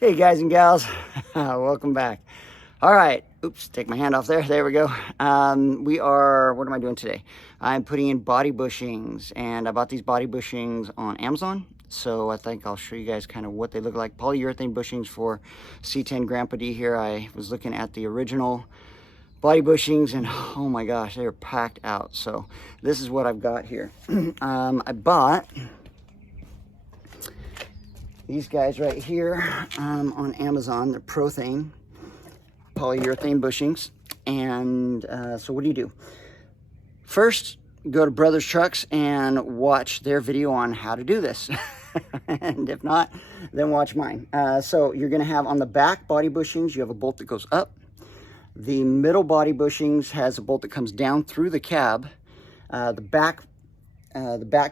Hey guys and gals, welcome back. All right, oops, take my hand off there. There we go. What am I doing today? I'm putting in body bushings, and I bought these body bushings on Amazon. So I think I'll show you guys kind of what they look like. Polyurethane bushings for C10 Grandpa D here. I was looking at the original body bushings and oh my gosh, they're packed out. So this is what I've got here. I bought these guys right here on Amazon. They're Prothane polyurethane bushings. And so what do? First, go to Brothers Trucks and watch their video on how to do this. And if not, then watch mine. So you're gonna have on the back body bushings, you have a bolt that goes up. The middle body bushings has a bolt that comes down through the cab. The back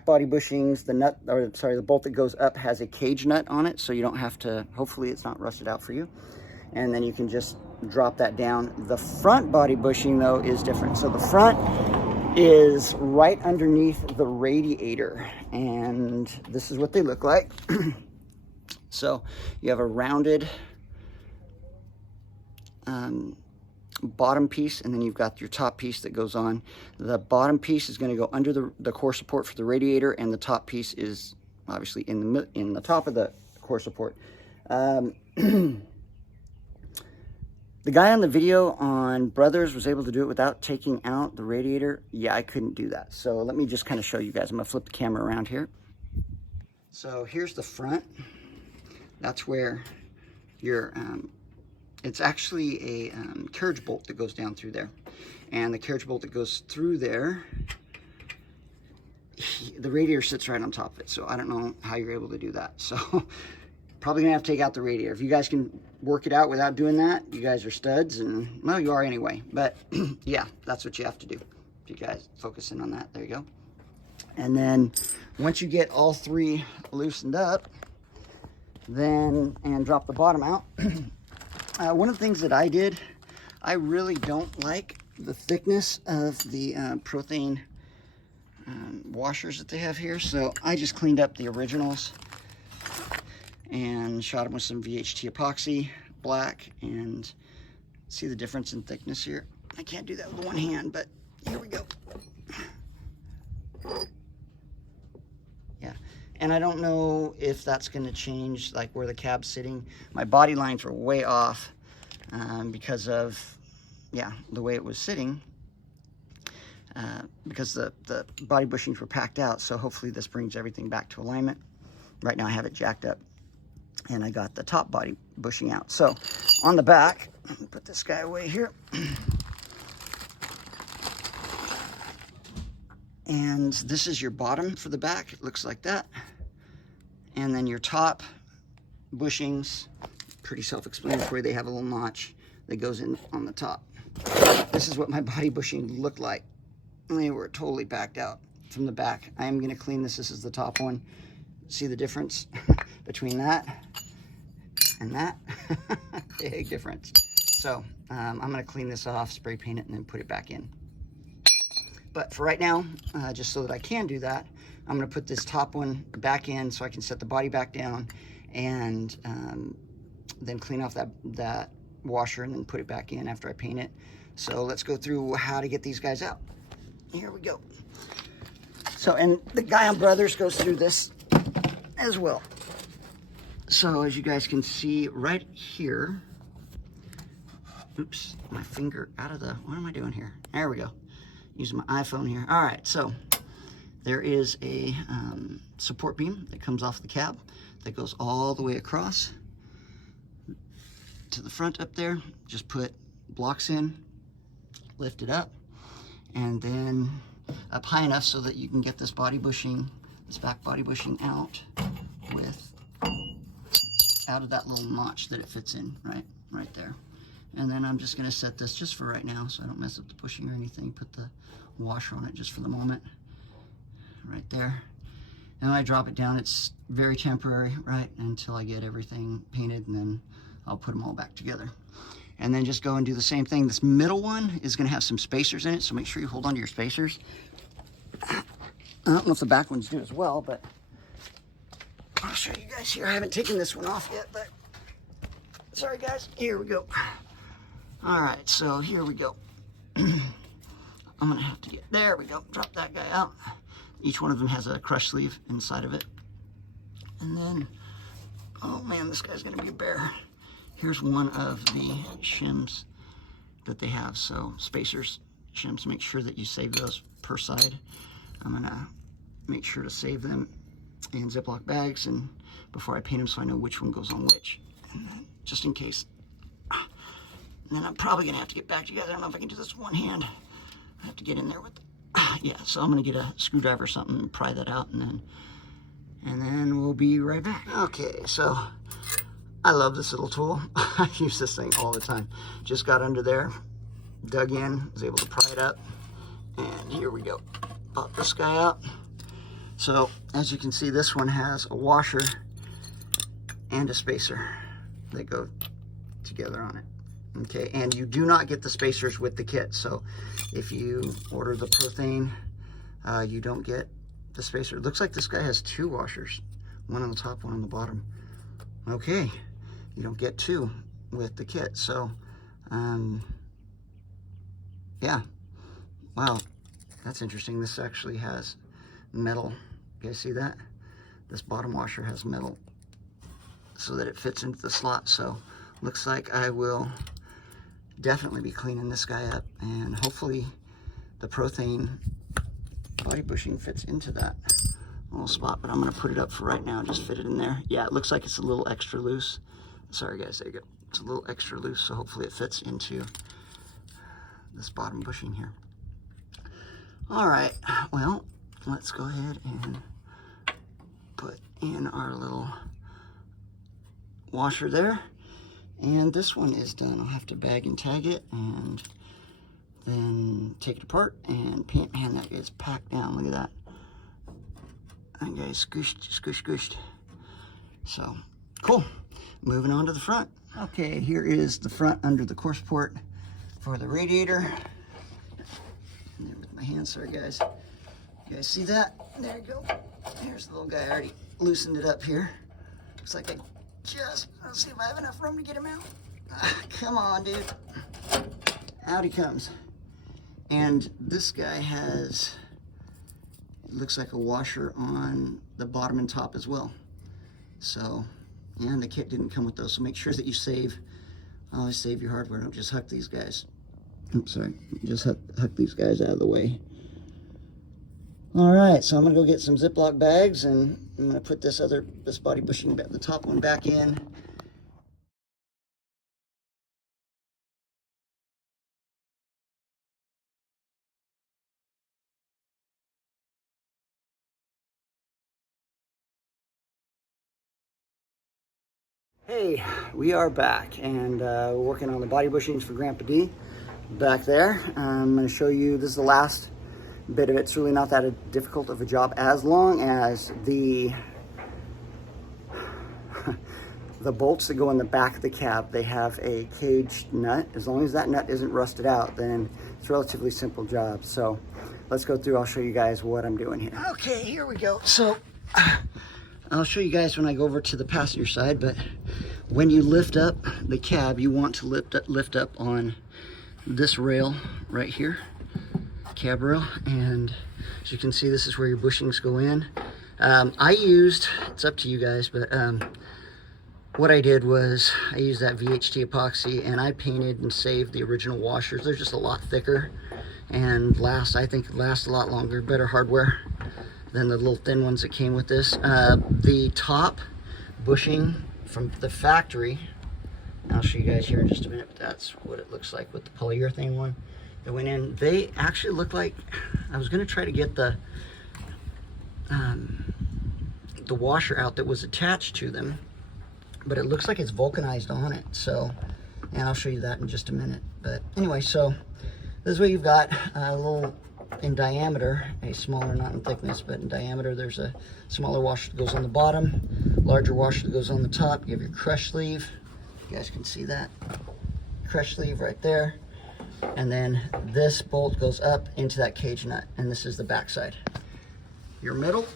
body bushings, the bolt that goes up has a cage nut on it, so you don't have to, hopefully it's not rusted out for you. And then you can just drop that down. The front body bushing though is different. So the front is right underneath the radiator, and this is what they look like. So you have a rounded bottom piece, and then you've got your top piece that goes on. The bottom piece is going to go under the core support for the radiator, and the top piece is obviously in the top of the core support. The guy on the video on Brothers was able to do it without taking out the radiator. Yeah, I couldn't do that. So let me just kind of show you guys. I'm gonna flip the camera around here. So here's the front. That's where your it's actually a carriage bolt that goes down through there. And the carriage bolt that goes through there, the radiator sits right on top of it. So I don't know how you're able to do that. So probably gonna have to take out the radiator. If you guys can work it out without doing that, you guys are studs, and well, you are anyway. But yeah, that's what you have to do. If you guys focus in on that, there you go. And then once you get all three loosened up, then and drop the bottom out. One of the things that I did, I really don't like the thickness of the Prothane washers that they have here, so I just cleaned up the originals and shot them with some VHT epoxy black, and see the difference in thickness here. I can't do that with one hand, but here we go. Yeah, and I don't know if that's going to change like where the cab's sitting. My body lines were way off because of, yeah, the way it was sitting, because the body bushings were packed out. So hopefully this brings everything back to alignment. Right now I have it jacked up, and I got the top body bushing out. So on the back, put this guy away here. And this is your bottom for the back. It looks like that. And then your top bushings, pretty self-explanatory. They have a little notch that goes in on the top. This is what my body bushing looked like. They were totally backed out from the back. I am gonna clean this. This is the top one. See the difference between that and that? Big difference. So I'm gonna clean this off, spray paint it, and then put it back in. But for right now, just so that I can do that, I'm gonna put this top one back in so I can set the body back down, and then clean off that washer and then put it back in after I paint it. So let's go through how to get these guys out. Here we go. So, and the guy on Brothers goes through this as well. So as you guys can see right here, oops, my finger out of the, what am I doing here? There we go. Using my iPhone here. All right, so there is a support beam that comes off the cab that goes all the way across to the front up there. Just put blocks in, lift it up, and then up high enough so that you can get this body bushing, this back body bushing out of that little notch that it fits in, right there. And then I'm just gonna set this just for right now so I don't mess up the bushing or anything. Put the washer on it just for the moment, right there. And when I drop it down, it's very temporary, right, until I get everything painted, and then I'll put them all back together. And then just go and do the same thing. This middle one is gonna have some spacers in it, so make sure you hold on to your spacers. I don't know if the back ones do as well, but I'll show you guys here. I haven't taken this one off yet, but Sorry guys, here we go. All right, so here we go. I'm gonna have to get, there we go, drop that guy out. Each one of them has a crush sleeve inside of it. And then, oh man, this guy's gonna be a bear. Here's one of the shims that they have. So spacers, shims, make sure that you save those per side. I'm gonna make sure to save them in Ziploc bags and before I paint them so I know which one goes on which. And then, just in case. And then I'm probably gonna have to get back to you guys. I don't know if I can do this with one hand. I have to get in there with, yeah, so I'm gonna get a screwdriver or something and pry that out and then we'll be right back. Okay, so I love this little tool. I use this thing all the time. Just got under there, dug in, was able to pry it up, and here we go. Pop this guy out. So as you can see, this one has a washer and a spacer that go together on it. Okay, and you do not get the spacers with the kit. So if you order the Prothane, you don't get the spacer. It looks like this guy has two washers, one on the top, one on the bottom. Okay, you don't get two with the kit. So, yeah, wow, that's interesting. This actually has metal. You guys see that? This bottom washer has metal so that it fits into the slot. So looks like I will definitely be cleaning this guy up, and hopefully the Prothane body bushing fits into that little spot, but I'm going to put it up for right now, just fit it in there. Yeah, it looks like it's a little extra loose. Sorry guys, there you go. It's a little extra loose, so hopefully it fits into this bottom bushing here. All right, well, let's go ahead and put in our little washer there. And this one is done. I'll have to bag and tag it and then take it apart and paint. Man, that is packed down. Look at that. That guy's squished. So, cool. Moving on to the front. Okay, here is the front under the course port for the radiator. And there with my hand, sorry guys. You guys see that? There you go. Here's the little guy. I already loosened it up here. Looks like I let's see if I have enough room to get him out. Come on, dude. Out he comes. And this guy has, it looks like a washer on the bottom and top as well. So, and the kit didn't come with those, so make sure that you always save your hardware. Don't just huck these guys. Oops, sorry. Just huck these guys out of the way. All right, so I'm gonna go get some Ziploc bags and I'm gonna put this body bushing, the top one back in. Hey, we are back and we're working on the body bushings for Grandpa D back there. I'm gonna show you, this is the last bit of it. It's really not that difficult of a job, as long as the bolts that go in the back of the cab, they have a caged nut. As long as that nut isn't rusted out, then it's a relatively simple job. So let's go through, I'll show you guys what I'm doing here. Okay, here we go. So I'll show you guys when I go over to the passenger side, but when you lift up the cab, you want to lift up on this rail right here, cab rail, and as you can see, this is where your bushings go in. It's up to you guys, but what I did was I used that VHT epoxy and I painted and saved the original washers. They're just a lot thicker and I think last a lot longer, better hardware than the little thin ones that came with this. The top bushing from the factory, I'll show you guys here in just a minute, but that's what it looks like with the polyurethane one that went in. They actually look like, I was gonna try to get the washer out that was attached to them, but it looks like it's vulcanized on it. So, and I'll show you that in just a minute. But anyway, so this is what you've got. A little in diameter, a smaller, not in thickness, but in diameter, there's a smaller washer that goes on the bottom, larger washer that goes on the top. You have your crush sleeve. You guys can see that. Crush sleeve right there. And then this bolt goes up into that cage nut, and this is the back side. Your middle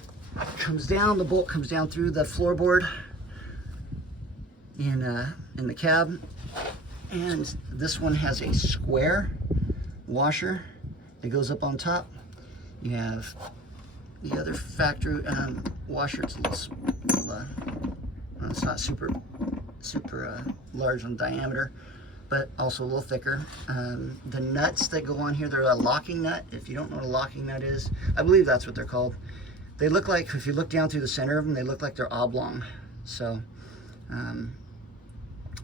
comes down, the bolt comes down through the floorboard in the cab. And this one has a square washer that goes up on top. You have the other factory washer. It's a little it's not super large on diameter, but also a little thicker. The nuts that go on here, they're a locking nut. If you don't know what a locking nut is, I believe that's what they're called. They look like, if you look down through the center of them, they look like they're oblong. So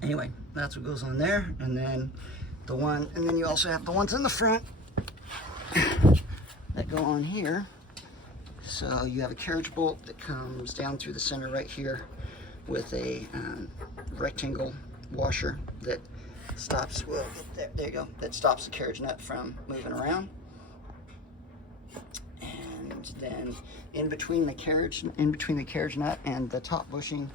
anyway, that's what goes on there. And then you also have the ones in the front that go on here. So you have a carriage bolt that comes down through the center right here with a rectangle washer that stops, well, there you go, that stops the carriage nut from moving around. And then in between the carriage nut and the top bushing,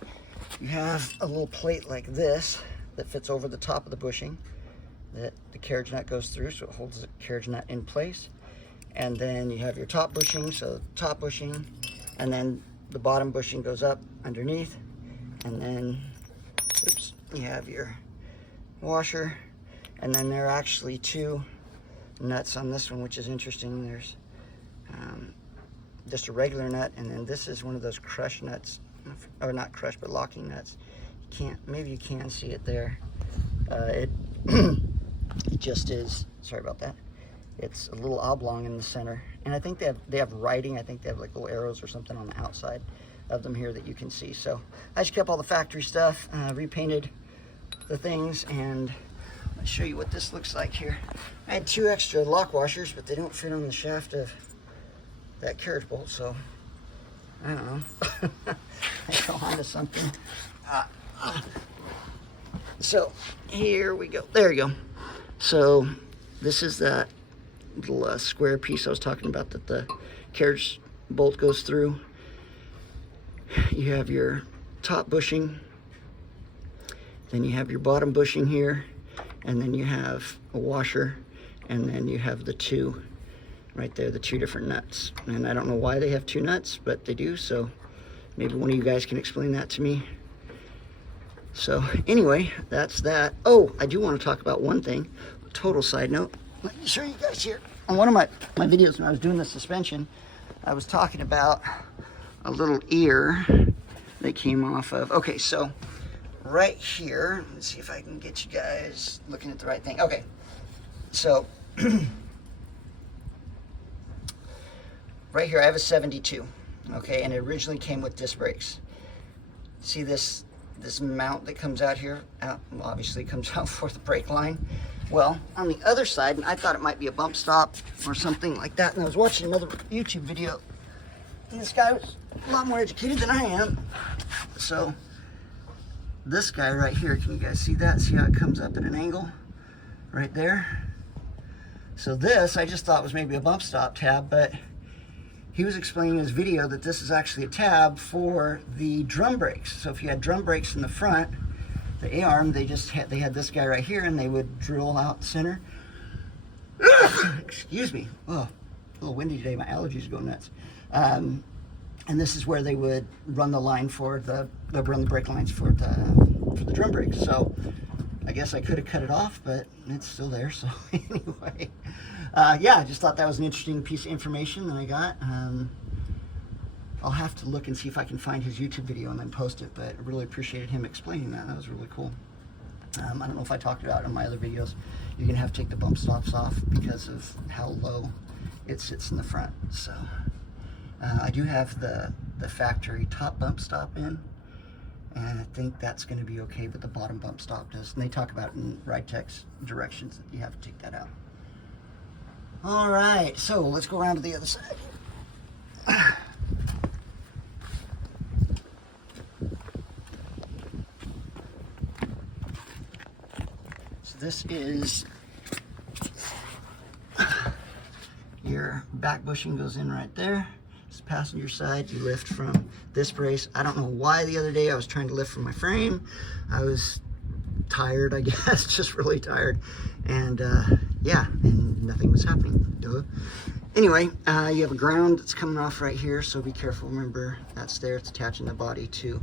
you have a little plate like this that fits over the top of the bushing that the carriage nut goes through, so it holds the carriage nut in place. And then you have your top bushing, so top bushing, and then the bottom bushing goes up underneath. And then, oops, you have your washer. And then there are actually two nuts on this one, which is interesting. There's just a regular nut, and then this is one of those crush nuts, or not crush, but locking nuts. You can't, maybe you can see it there. It just is, sorry about that. It's a little oblong in the center, and I think they have writing. I think they have like little arrows or something on the outside of them here that you can see. So I just kept all the factory stuff, repainted the things, and I'll show you what this looks like here. I had two extra lock washers, but they don't fit on the shaft of that carriage bolt, so I don't know. I go on to something. So here we go. There you go. So this is that little square piece I was talking about that the carriage bolt goes through. You have your top bushing, then you have your bottom bushing here, and then you have a washer, and then you have the two right there, the two different nuts. And I don't know why they have two nuts, but they do, so maybe one of you guys can explain that to me. So anyway, that's that. Oh, I do want to talk about one thing, a total side note. Let me show you guys here. On one of my videos when I was doing the suspension, I was talking about a little ear that came off of, okay, so right here, let's see if I can get you guys looking at the right thing. Okay, so right here I have a 72, okay, and it originally came with disc brakes. See this mount that comes out here, obviously comes out for the brake line. Well, on the other side, and I thought it might be a bump stop or something like that, and I was watching another YouTube video, and this guy was a lot more educated than I am. So this guy right here, can you guys see that? See how it comes up at an angle right there? So this, I just thought was maybe a bump stop tab, but he was explaining in his video that this is actually a tab for the drum brakes. So if you had drum brakes in the front, the A-arm, they had this guy right here, and they would drill out the center. Excuse me. Oh, a little windy today. My allergies go nuts. And this is where they would run the line for run the brake lines for the drum brakes. So I guess I could have cut it off, but it's still there. So anyway, yeah, I just thought that was an interesting piece of information that I got. I'll have to look and see if I can find his YouTube video and then post it, but I really appreciated him explaining that. That was really cool. I don't know if I talked about it in my other videos. You're gonna have to take the bump stops off because of how low it sits in the front. So I do have the factory top bump stop in, and I think that's gonna be okay, but the bottom bump stop does. And they talk about in Ride Tech's directions that you have to take that out. All right, so let's go around to the other side. This is your back bushing, goes in right there. It's passenger side. You lift from this brace. I don't know why the other day I was trying to lift from my frame. I was tired, I guess, just really tired. And yeah, and nothing was happening. Duh. Anyway, you have a ground that's coming off right here, so be careful. Remember, that's there. It's attaching the body to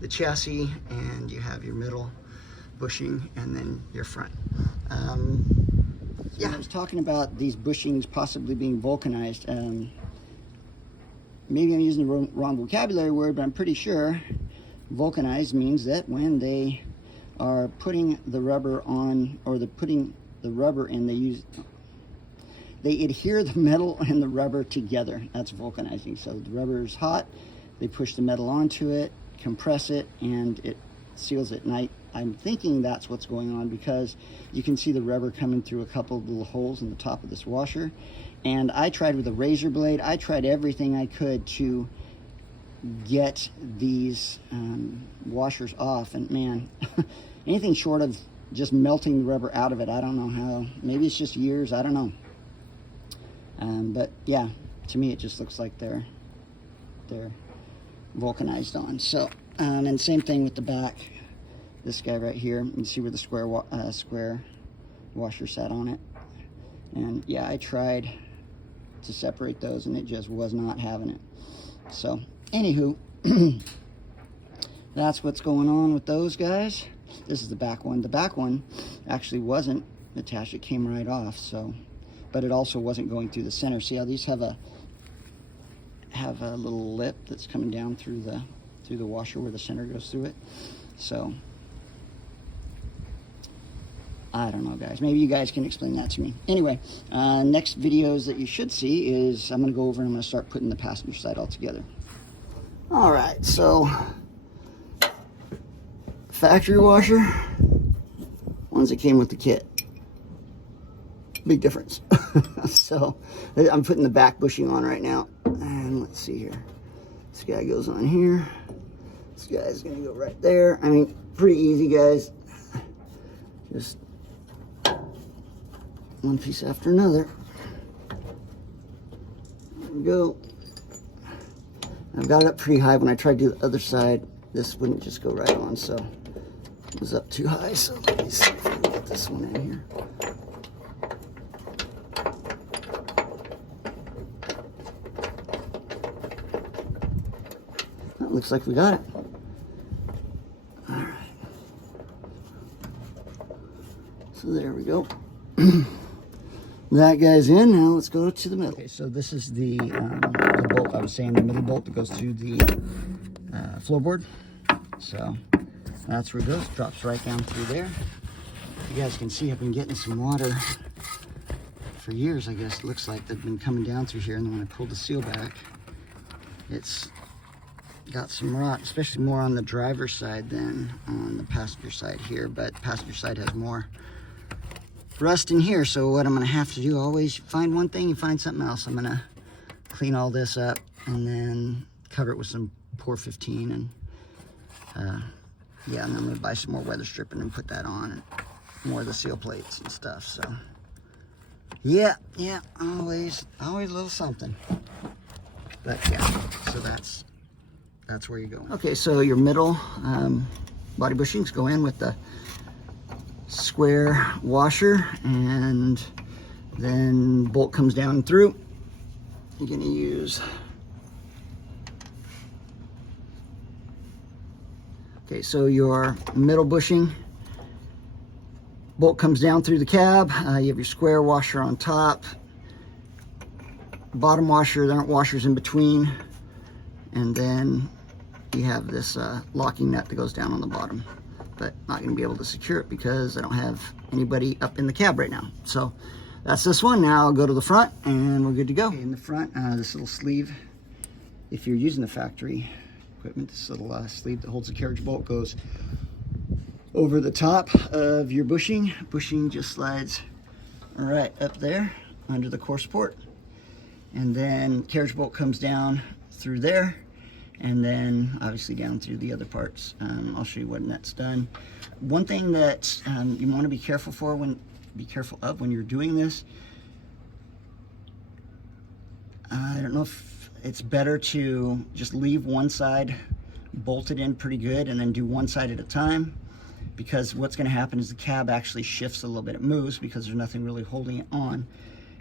the chassis, and you have your middle bushing, and then your front. Yeah, I was talking about these bushings possibly being vulcanized. Maybe I'm using the wrong vocabulary word, but I'm pretty sure vulcanized means that when they are putting the rubber on, or they're putting the rubber in, they adhere the metal and the rubber together. That's vulcanizing. So the rubber is hot, they push the metal onto it, compress it, and it seals it. And I'm thinking that's what's going on, because you can see the rubber coming through a couple of little holes in the top of this washer. And I tried with a razor blade, I tried everything I could to get these washers off, and man, anything short of just melting the rubber out of it, I don't know how. Maybe it's just years, I don't know. But yeah, to me it just looks like they're vulcanized on. So and same thing with the back. This guy right here, you can see where the square washer sat on it. And yeah, I tried to separate those and it just was not having it. So anywho, that's what's going on with those guys. This is the back one. The back one actually wasn't attached, it came right off. So, but it also wasn't going through the center. See how these have a little lip that's coming down through the washer where the center goes through it. So I don't know, guys. Maybe you guys can explain that to me. Anyway, next videos that you should see is I'm going to go over and I'm going to start putting the passenger side all together. All right, so factory washer, ones that came with the kit. Big difference. So I'm putting the back bushing on right now. And let's see here. This guy goes on here. This guy's going to go right there. I mean, pretty easy, guys. Just one piece after another. There we go. I've got it up pretty high. When I tried to do the other side, this wouldn't just go right on, so it was up too high. So let me see if I can get this one in here. That looks like we got it. All right. So there we go. That guy's in. Now let's go to the middle. Okay, so this is the bolt I was saying, the middle bolt that goes through the floorboard. So that's where it goes. Drops right down through there. You guys can see I've been getting some water for years, I guess. It looks like they've been coming down through here, and then when I pulled the seal back, it's got some rot, especially more on the driver's side than on the passenger side here, but passenger side has more rust in here. So what I'm going to have to do, always find one thing, you find something else. I'm going to clean all this up and then cover it with some Pour 15, and yeah, and I'm going to buy some more weather stripping and put that on, and more of the seal plates and stuff. So yeah, always a little something. But yeah, so that's where you go. Okay, so your middle body bushings go in with the square washer, and then bolt comes down through. You're going to use, okay, so your middle bushing, bolt comes down through the cab. You have your square washer on top, bottom washer, there aren't washers in between, and then you have this locking nut that goes down on the bottom, but not going to be able to secure it because I don't have anybody up in the cab right now. So that's this one. Now I'll go to the front and we're good to go. Okay, in the front, this little sleeve, if you're using the factory equipment, this little sleeve that holds the carriage bolt goes over the top of your bushing. Bushing just slides right up there under the core support, and then carriage bolt comes down through there, and then obviously down through the other parts. I'll show you when that's done. One thing that you want to be careful of when you're doing this, I don't know if it's better to just leave one side bolted in pretty good and then do one side at a time, because what's going to happen is the cab actually shifts a little bit. It moves because there's nothing really holding it on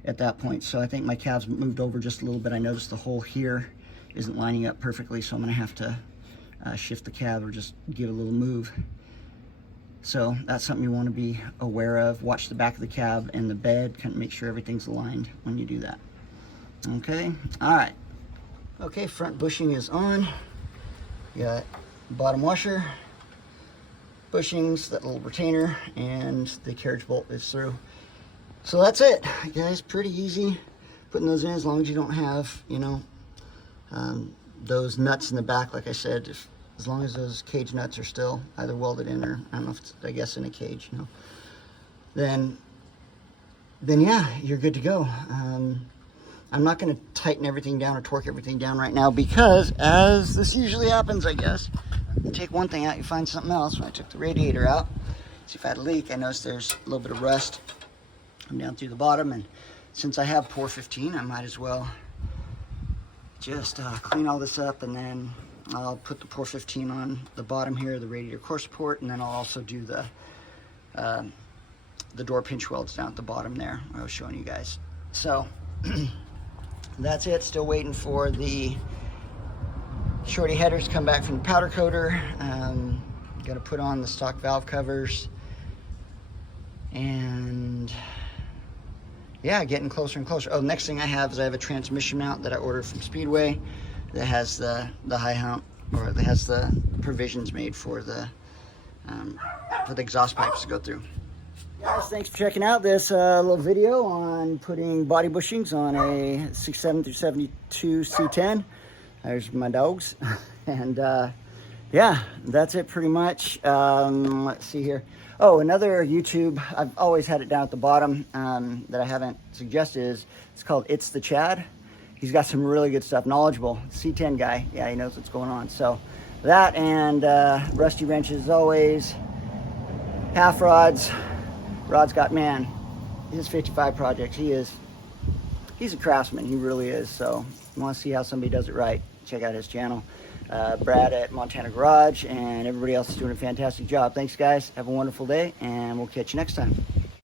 at that point. So I think my cab's moved over just a little bit. I noticed the hole here isn't lining up perfectly, so I'm going to have to shift the cab or just give it a little move. So that's something you want to be aware of. Watch the back of the cab and the bed, kind of make sure everything's aligned when you do that. Okay, all right. Okay, front bushing is on. You got bottom washer, bushings, that little retainer, and the carriage bolt is through. So that's it, guys. Pretty easy putting those in, as long as you don't have, you know, those nuts in the back. Like I said, as long as those cage nuts are still either welded in or, I don't know if it's, I guess, in a cage, you know, then yeah, you're good to go. I'm not going to tighten everything down or torque everything down right now, because as this usually happens, I guess, you take one thing out, you find something else. When I took the radiator out, see if I had a leak, I noticed there's a little bit of rust come down through the bottom, and since I have pour 15, I might as well just clean all this up, and then I'll put the pour 15 on the bottom here, the radiator core support, and then I'll also do the door pinch welds down at the bottom there I was showing you guys. So that's it. Still waiting for the shorty headers to come back from the powder coater. Got to put on the stock valve covers, and yeah, getting closer and closer. Oh, next thing I have is I have a transmission mount that I ordered from Speedway that has the high hump, or that has the provisions made for the exhaust pipes to go through. Guys, thanks for checking out this little video on putting body bushings on a 67 through 72 C10. There's my dogs. And yeah, that's it pretty much. Let's see here. Oh, another YouTube, I've always had it down at the bottom, that I haven't suggested, is it's called It's the Chad. He's got some really good stuff, knowledgeable, C10 guy. Yeah, he knows what's going on. So that, and rusty wrenches as always, half rods. Rod's got, man, his 55 projects, he's a craftsman, he really is. So if you want to see how somebody does it right, check out his channel. Brad at Montana Garage, and everybody else is doing a fantastic job. Thanks, guys. Have a wonderful day, and we'll catch you next time.